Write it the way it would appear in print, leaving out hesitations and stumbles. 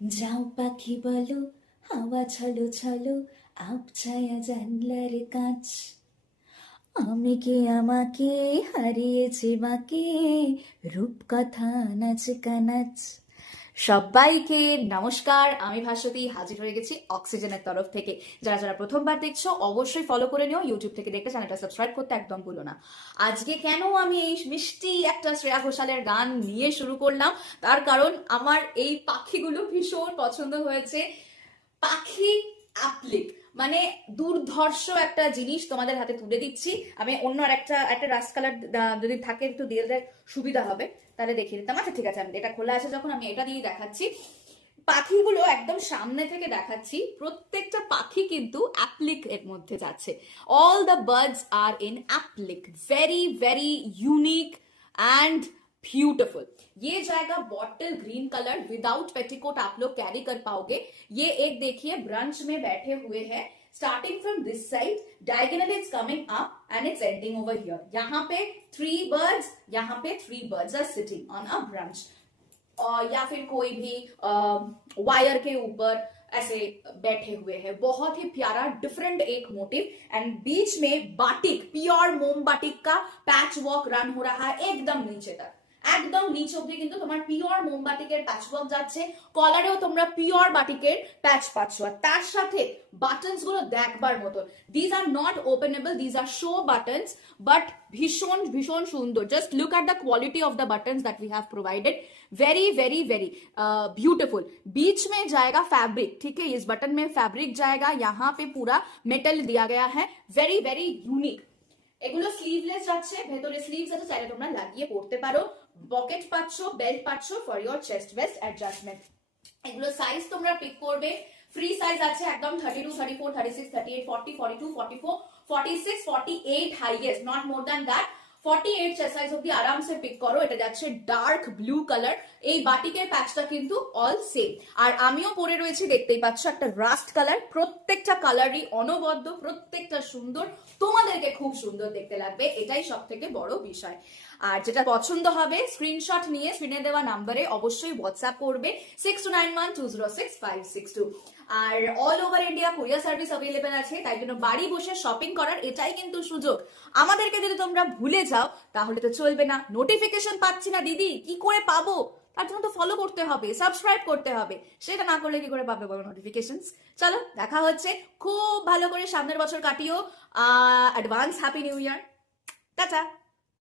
যাও পাখি বলো, হাওয়া ছলো ছলো, আবছায়া জানলার কাঁচ। আমি কি আমাকে হারিয়েছি বাকে, রূপকথা নাচ কানাচ। সবাইকে নমস্কার, আমি ভাস্বতী হাজির হয়ে গেছি অক্সিজেনের তরফ থেকে। যারা যারা প্রথমবার দেখছো অবশ্যই ফলো করে নিও, ইউটিউব থেকে দেখতে চ্যানেলটা সাবস্ক্রাইব করতে একদম ভুলো না। আজকে কেন আমি এই মিষ্টি একটা শ্রেয়া ঘোষালের গান নিয়ে শুরু করলাম, তার কারণ আমার এই পাখিগুলো ভীষণ পছন্দ হয়েছে। পাখি অ্যাপ্লিক মানে দুর্ধর্ষ একটা জিনিস তোমাদের হাতে তুলে দিচ্ছি। আমি অন্য একটা একটা রাস্ট কালার যদি থাকে একটু দিয়ে দেয় সুবিধা হবে, তাহলে দেখিয়ে দিতাম। আচ্ছা ঠিক আছে, আমি এটা খোলা আছে যখন আমি এটা দিয়ে দেখাচ্ছি। পাখিগুলো একদম সামনে থেকে দেখাচ্ছি, প্রত্যেকটা পাখি কিন্তু অ্যাপ্লিক এর মধ্যে যাচ্ছে। All the birds are in applique, very very unique and beautiful. ये जाएगा bottle green colour, without petticoat आप लोग कैरी कर पाओगे। ये एक देखिए ब्रंच में बैठे हुए हैं, starting from this side diagonal is coming up and it's ending over here. यहाँ पे 3 बर्ड्स, यहाँ पे 3 birds are sitting on a branch, या फिर कोई भी वायर के ऊपर ऐसे बैठे हुए हैं। बहुत ही प्यारा डिफरेंट एक मोटिव, एंड बीच में बाटिक, प्योर मोम बाटिक का पैच वर्क रन हो रहा है एकदम नीचे तक। একদম নিচ অব্দি কিন্তু তোমার পিওর মোমবাটিকের প্যাচওয়ার্ক যাচ্ছে, কলারেও তোমরা পিওর বাটিকের প্যাচ পাচ্ছ। আর তার সাথে বাটনস গুলো দেখবার মতন, these are not openable, these are show buttons, but ভীষণ ভীষণ সুন্দর। Just look at the quality of the buttons that we have provided, very very very beautiful. बीच में जाएगा फैब्रिक, ठीक है, इस बटन में फैब्रिक जाएगा, यहाँ पे पूरा मेटल दिया गया है, वेरी वेरी यूनिक। এগুলো স্লিভলেস যাচ্ছে, ভেতরে স্লিভস আছে, চাইলে তোমরা লাগিয়ে পড়তে পারো। পকেট পাচ্ছো, বেল্ট পাচ্ছো for your chest West adjustment. এগুলো সাইজ তোমরা পিক করবে, ফ্রি সাইজ আছে একদম 32, 34, 36, 38, 40, 42, 44, 46, 48 highest, not more than that. 48 chest size অব্দি আরামসে পিক করো। এটা যাচ্ছে ডার্ক ব্লু কালার, এই বাটিকের প্যাচটা কিন্তু অল সেম। আর আমিও পরে রয়েছি, দেখতেই পাচ্ছ একটা রাস্ট কালার। প্রত্যেকটা কালারই অনবদ্য, প্রত্যেকটা সুন্দর, তোমাদেরকে খুব সুন্দর দেখতে লাগবে, এটাই সব থেকে বড় বিষয়। আর যেটা পছন্দ হবে স্ক্রিনশট নিয়ে স্ক্রিনে দেওয়া নাম্বারে অবশ্যই হোয়াটসঅ্যাপ করবে 6291206562। আর all over India courier service available আছে, তাই জন্য বাড়ি বসে শপিং করার এটাই কিন্তু সুযোগ। আমাদেরকে যদি তোমরা ভুলে যাও তাহলে তো চলবে না। নোটিফিকেশন পাচ্ছি না দিদি, কি করে পাবো? তার জন্য তো ফলো করতে হবে, সাবস্ক্রাইব করতে হবে, সেটা না করলে কি করে পাবে বলো নোটিফিকেশন? চলো দেখা হচ্ছে, খুব ভালো করে সামনের বছর কাটিও। Advance happy new year, tata.